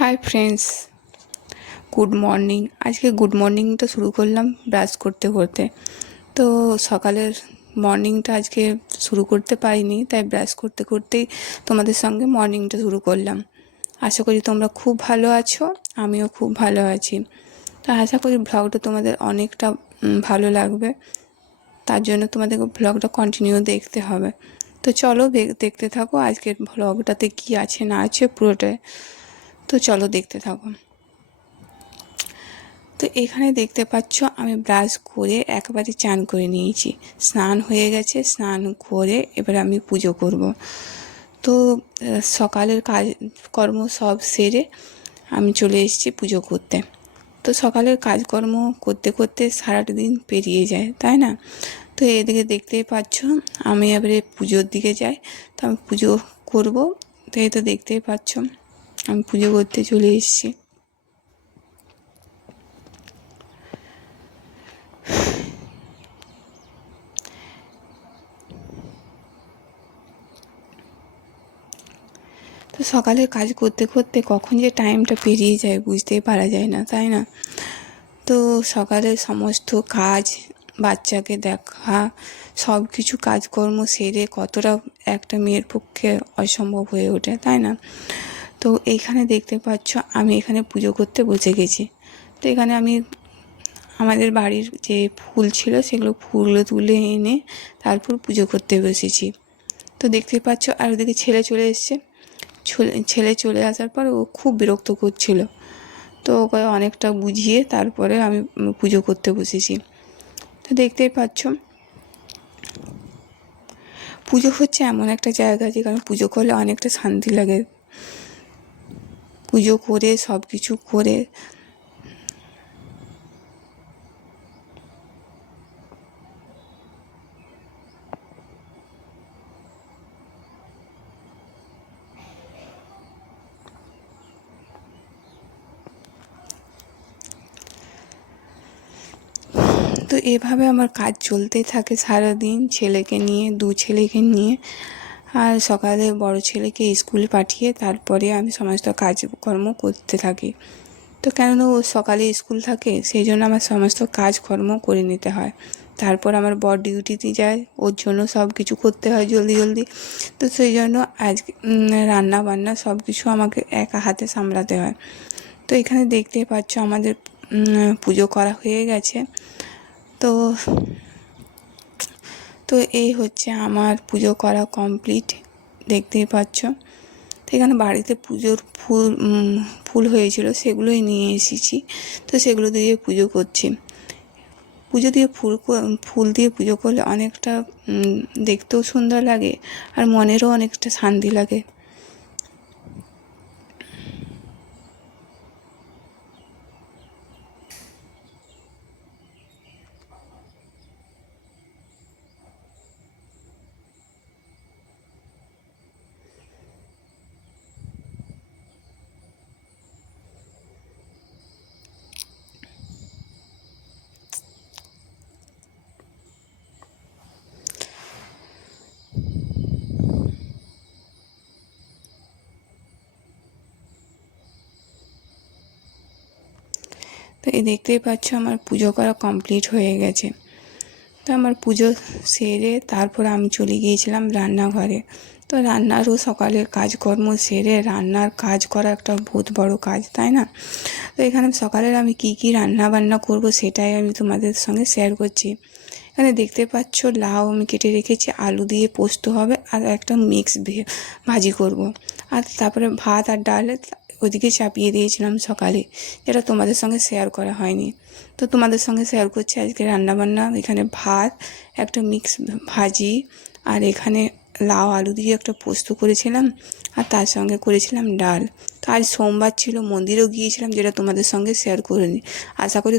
Hi friends, good morning. আজকে good মর্নিংটা শুরু করলাম ব্রাশ করতে করতে। তো সকালের মর্নিংটা আজকে শুরু করতে পারিনি, তাই ব্রাশ করতে করতেই তোমাদের সঙ্গে মর্নিংটা শুরু করলাম। আশা করি তোমরা খুব ভালো আছো, আমিও খুব ভালো আছি। তো আশা করি ব্লগটা তোমাদের অনেকটা ভালো লাগবে, তার জন্য তোমাদেরকে ব্লগটা কন্টিনিউ দেখতে হবে। তো চলো দেখতে থাকো আজকের ব্লগটাতে কী আছে না আছে পুরোটাই। তো চলো দেখতে থাকো। তো এখানে দেখতে পাচ্ছ আমি ব্রাশ করে একবারে চান করে নিয়েছি, স্নান হয়ে গেছে। স্নান করে এবার আমি পুজো করব। তো সকালের কাজকর্ম সব সেরে আমি চলে এসেছি পুজো করতে। তো সকালের কাজকর্ম করতে করতে সারাটা দিন পেরিয়ে যায়, তাই না? তো এদিকে দেখতেই পাচ্ছ আমি এবারে পুজোর দিকে যাই। তো আমি পুজো করব, তো এই তো দেখতেই পাচ্ছ আমি পুজো করতে চলে এসেছি। তো সকালের কাজ করতে করতে কখন যে টাইমটা পেরিয়ে যায় বুঝতেই পারা যায় না, তাই না? তো সকালের সমস্ত কাজ, বাচ্চাকে দেখা, সব কিছু কাজকর্ম সেরে কতটা একটা মেয়ের পক্ষে অসম্ভব হয়ে ওঠে, তাই না? তো এইখানে দেখতে পাচ্ছ আমি এখানে পুজো করতে বসে গেছি। তো এখানে আমি আমাদের বাড়ির যে ফুল ছিল সেগুলো ফুলগুলো তুলে এনে তারপর পুজো করতে বসেছি। তো দেখতেই পাচ্ছ আর ওদিকে ছেলে চলে এসছে। ছেলে চলে আসার পর ও খুব বিরক্ত করছিল। তো ওকে অনেকটা বুঝিয়ে তারপরে আমি পুজো করতে বসেছি। তো দেখতেই পাচ্ছ পুজো হচ্ছে এমন একটা জায়গা যেখানে পুজো করলে অনেকটা শান্তি লাগে। পুজো করে সব কিছু করে তো এভাবে আমার কাজ চলতেই থাকে সারাদিন, ছেলেকে নিয়ে, দু ছেলেকে নিয়ে। আর সকালে বড় ছেলেকে স্কুলে পাঠিয়ে তারপরে আমি সমস্ত কাজকর্ম করতে থাকি। তো কেননা ও সকালে স্কুল থাকে, সেই জন্য আমার সমস্ত কাজকর্ম করে নিতে হয়। তারপর আমার বর ডিউটিতে যায়, ওর জন্য সব কিছু করতে হয় জলদি জলদি। তো সেই জন্য আজকে রান্না বান্না সব কিছু আমাকে একা হাতে সামলাতে হয়। তো এখানে দেখতে পাচ্ছ আমাদের পুজো করা হয়ে গেছে। তো তো এই হচ্ছে আমার পুজো করা কমপ্লিট, দেখতেই পাচ্ছ। তো এখানে বাড়িতে পুজোর ফুল হয়েছিল, সেগুলোই নিয়ে এসেছি। তো সেগুলো দিয়ে পুজো করছি। পুজো দিয়ে ফুল দিয়ে পুজো করলে অনেকটা দেখতেও সুন্দর লাগে আর মনেরও অনেকটা শান্তি লাগে। তো এই দেখতেই পাচ্ছ আমার পুজো করা কমপ্লিট হয়ে গেছে। তো আমার পুজো সেরে তারপর আমি চলে গিয়েছিলাম রান্নাঘরে। তো রান্নারও সকালের কাজকর্ম সেরে রান্নার কাজ করা একটা বহুত বড় কাজ, তাই না? তো এখানে সকালের আমি কি কি রান্না বান্না করব সেটাই আমি তোমাদের সঙ্গে শেয়ার করছি। এখানে দেখতে পাচ্ছ লাউ আমি কেটে রেখেছি, আলু দিয়ে পোস্ত হবে আর একটা মিক্স ভাজি করব। আর তারপরে ভাত আর ডাল ওদিকে চাপিয়ে দিয়েছিলাম সকালে, যেটা তোমাদের সঙ্গে শেয়ার করা হয়নি। তো তোমাদের সঙ্গে শেয়ার করছি আজকে রান্নাবান্না। এখানে ভাত, একটা মিক্স ভাজি, আর এখানে লাউ আলু দিয়ে একটা পোস্ত করেছিলাম, আর তার সঙ্গে করেছিলাম ডাল। তো আজ সোমবার ছিল, মন্দিরেও গিয়েছিলাম, যেটা তোমাদের সঙ্গে শেয়ার করিনি। আশা করি